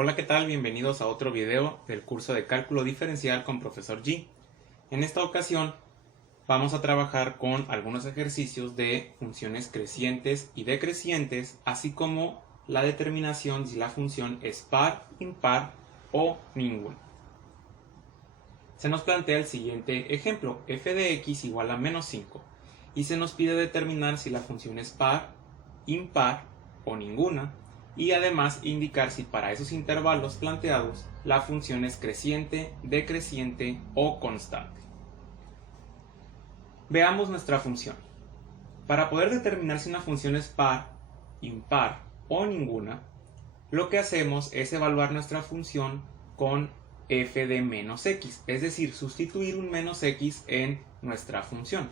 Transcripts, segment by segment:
Hola, ¿qué tal? Bienvenidos a otro video del curso de Cálculo Diferencial con Profesor G. En esta ocasión vamos a trabajar con algunos ejercicios de funciones crecientes y decrecientes, así como la determinación si la función es par, impar o ninguna. Se nos plantea el siguiente ejemplo: f de x igual a menos 5 y se nos pide determinar si la función es par, impar o ninguna, y además indicar si para esos intervalos planteados la función es creciente, decreciente o constante. Veamos nuestra función. Para poder determinar si una función es par, impar o ninguna, lo que hacemos es evaluar nuestra función con f de menos x, es decir, sustituir un menos x en nuestra función.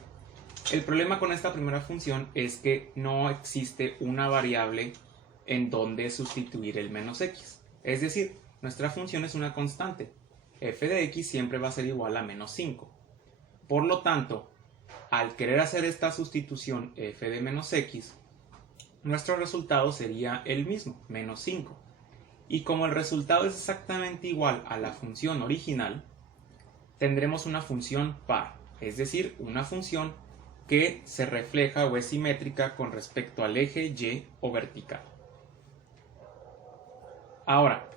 El problema con esta primera función es que no existe una variable en donde sustituir el menos x. Es decir, nuestra función es una constante. F de x siempre va a ser igual a menos 5. Por lo tanto, al querer hacer esta sustitución f de menos x, nuestro resultado sería el mismo, menos 5. Y como el resultado es exactamente igual a la función original, tendremos una función par, es decir, una función que se refleja o es simétrica con respecto al eje y o vertical. Ahora,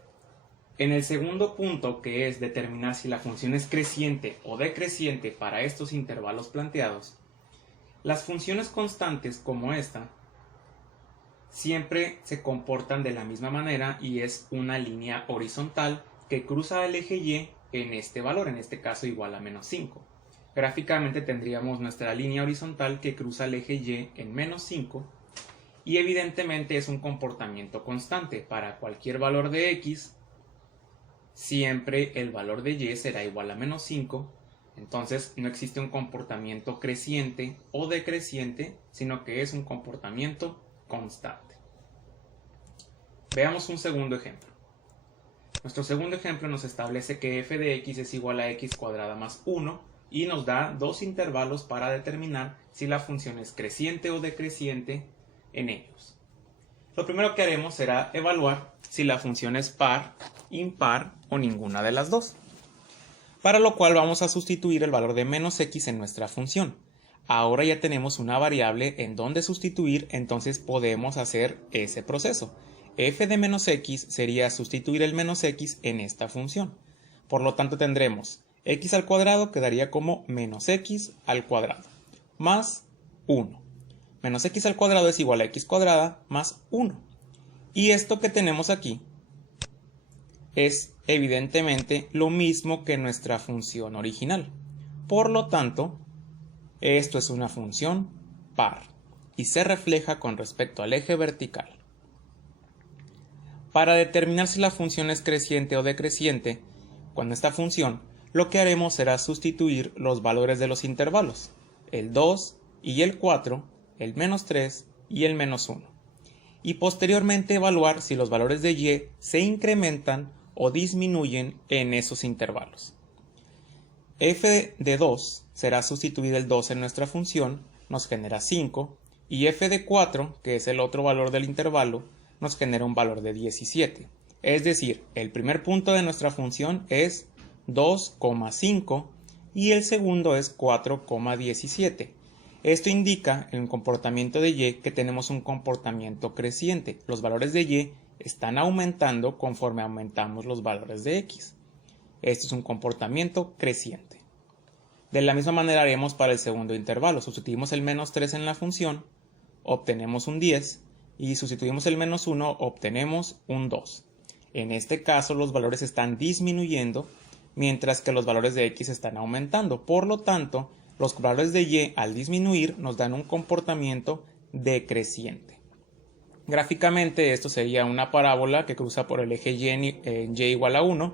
en el segundo punto, que es determinar si la función es creciente o decreciente para estos intervalos planteados, las funciones constantes como esta siempre se comportan de la misma manera y es una línea horizontal que cruza el eje y en este valor, en este caso igual a menos 5. Gráficamente tendríamos nuestra línea horizontal que cruza el eje y en menos 5 y evidentemente es un comportamiento constante. Para cualquier valor de x, siempre el valor de y será igual a menos 5, entonces no existe un comportamiento creciente o decreciente, sino que es un comportamiento constante. Veamos un segundo ejemplo. Nuestro segundo ejemplo nos establece que f de x es igual a x cuadrada más 1 y nos da dos intervalos para determinar si la función es creciente o decreciente en ellos. Lo primero que haremos será evaluar si la función es par, impar o ninguna de las dos. Para lo cual vamos a sustituir el valor de menos x en nuestra función. Ahora ya tenemos una variable en donde sustituir, entonces podemos hacer ese proceso. F de menos x sería sustituir el menos x en esta función. Por lo tanto tendremos x al cuadrado quedaría como menos x al cuadrado más 1. Menos x al cuadrado es igual a x cuadrada más 1. Y esto que tenemos aquí es evidentemente lo mismo que nuestra función original. Por lo tanto, esto es una función par y se refleja con respecto al eje vertical. Para determinar si la función es creciente o decreciente, con esta función, lo que haremos será sustituir los valores de los intervalos, el 2 y el 4, el menos 3 y el menos 1. Y posteriormente evaluar si los valores de y se incrementan o disminuyen en esos intervalos. F de 2 será sustituir el 2 en nuestra función, nos genera 5, y f de 4, que es el otro valor del intervalo, nos genera un valor de 17. Es decir, el primer punto de nuestra función es 2,5 y el segundo es 4,17. Esto indica en el comportamiento de y que tenemos un comportamiento creciente. Los valores de y están aumentando conforme aumentamos los valores de x. Este es un comportamiento creciente. De la misma manera haremos para el segundo intervalo. Sustituimos el menos 3 en la función, obtenemos un 10, y sustituimos el menos 1, obtenemos un 2. En este caso los valores están disminuyendo, mientras que los valores de x están aumentando. Por lo tanto, los valores de y al disminuir nos dan un comportamiento decreciente. Gráficamente esto sería una parábola que cruza por el eje y igual a 1,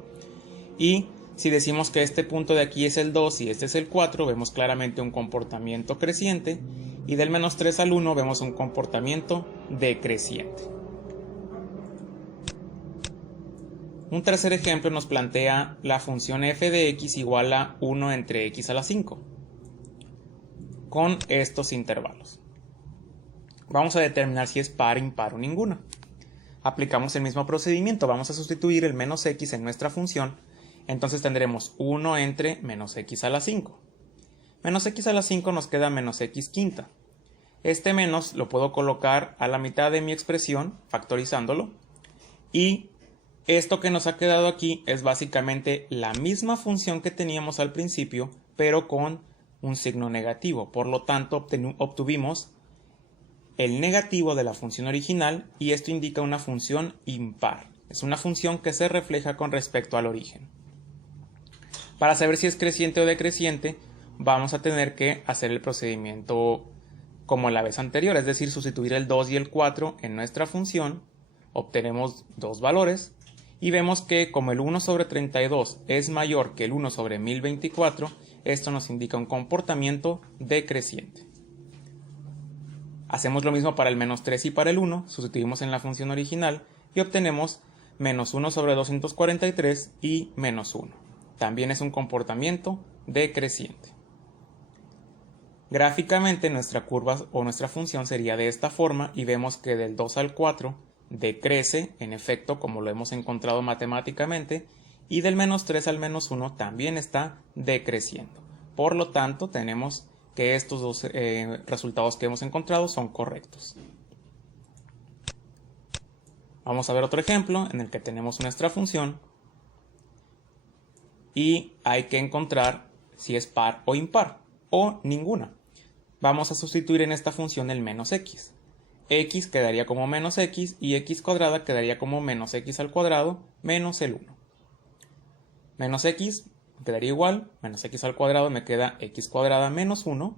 y si decimos que este punto de aquí es el 2 y este es el 4, vemos claramente un comportamiento creciente, y del menos 3 al 1 vemos un comportamiento decreciente. Un tercer ejemplo nos plantea la función f de x igual a 1 entre x a la 5 con estos intervalos. Vamos a determinar si es par, impar o ninguna. aplicamos el mismo procedimiento. Vamos a sustituir el menos x en nuestra función. Entonces tendremos 1 entre menos x a la 5. Menos x a la 5 nos queda menos x quinta. Este menos lo puedo colocar a la mitad de mi expresión, factorizándolo. Y esto que nos ha quedado aquí es básicamente la misma función que teníamos al principio, pero con un signo negativo. Por lo tanto, obtuvimos el negativo de la función original y esto indica una función impar. Es una función que se refleja con respecto al origen. Para saber si es creciente o decreciente, vamos a tener que hacer el procedimiento como la vez anterior, es decir, sustituir el 2 y el 4 en nuestra función. Obtenemos dos valores y vemos que como el 1 sobre 32 es mayor que el 1 sobre 1024, esto nos indica un comportamiento decreciente. Hacemos lo mismo para el menos 3 y para el 1, sustituimos en la función original y obtenemos menos 1 sobre 243 y menos 1. También es un comportamiento decreciente. Gráficamente nuestra curva o nuestra función sería de esta forma y vemos que del 2 al 4 decrece, en efecto, como lo hemos encontrado matemáticamente, y del menos 3 al menos 1 también está decreciendo. Por lo tanto, tenemos que estos dos resultados que hemos encontrado son correctos. Vamos a ver otro ejemplo en el que tenemos nuestra función y hay que encontrar si es par o impar o ninguna. Vamos a sustituir en esta función el menos x. X quedaría como menos x y x cuadrada quedaría como menos x al cuadrado menos el 1. Menos x quedaría igual, menos x al cuadrado me queda x cuadrada menos 1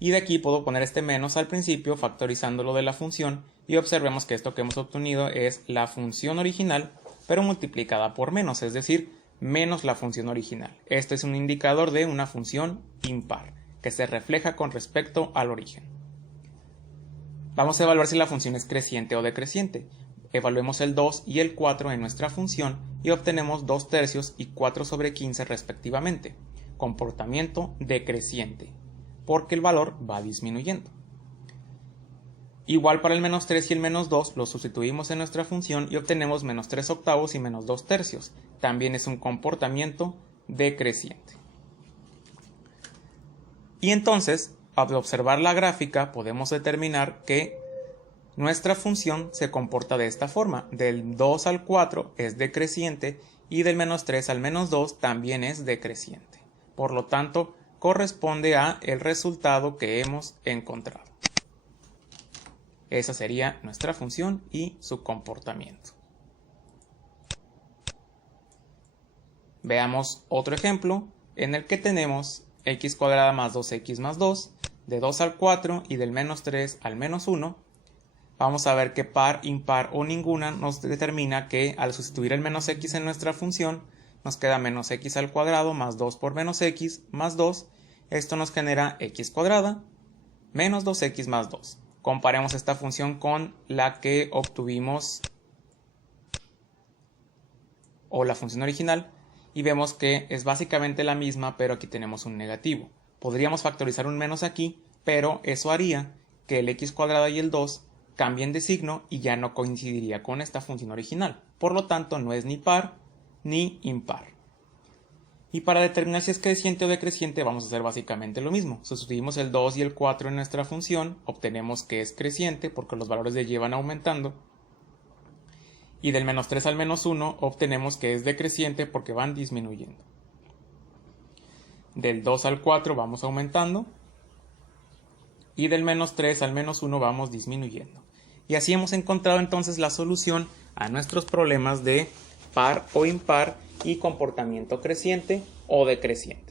y de aquí puedo poner este menos al principio factorizándolo de la función y observemos que esto que hemos obtenido es la función original pero multiplicada por menos, es decir, menos la función original. Esto es un indicador de una función impar que se refleja con respecto al origen. Vamos a evaluar si la función es creciente o decreciente. Evaluemos el 2 y el 4 en nuestra función y obtenemos 2 tercios y 4 sobre 15 respectivamente. Comportamiento decreciente, porque el valor va disminuyendo. Igual para el menos 3 y el menos 2 los sustituimos en nuestra función y obtenemos menos 3 octavos y menos 2 tercios. También es un comportamiento decreciente. Y entonces, al observar la gráfica, podemos determinar que nuestra función se comporta de esta forma. Del 2 al 4 es decreciente y del menos 3 al menos 2 también es decreciente. Por lo tanto, corresponde a el resultado que hemos encontrado. Esa sería nuestra función y su comportamiento. Veamos otro ejemplo en el que tenemos x cuadrada más 2x más 2, de 2 al 4 y del menos 3 al menos 1. Vamos a ver que par, impar o ninguna nos determina que al sustituir el menos x en nuestra función nos queda menos x al cuadrado más 2 por menos x más 2. Esto nos genera x cuadrada menos 2x más 2. Comparemos esta función con la que obtuvimos o la función original y vemos que es básicamente la misma, pero aquí tenemos un negativo. Podríamos factorizar un menos aquí, pero eso haría que el x cuadrada y el 2 cambien de signo y ya no coincidiría con esta función original. Por lo tanto, no es ni par ni impar. Y para determinar si es creciente o decreciente vamos a hacer básicamente lo mismo. Sustituimos el 2 y el 4 en nuestra función, obtenemos que es creciente porque los valores de y van aumentando. Y del menos 3 al menos 1 obtenemos que es decreciente porque van disminuyendo. Del 2 al 4 vamos aumentando. Y del menos 3 al menos 1 vamos disminuyendo. Y así hemos encontrado entonces la solución a nuestros problemas de par o impar y comportamiento creciente o decreciente.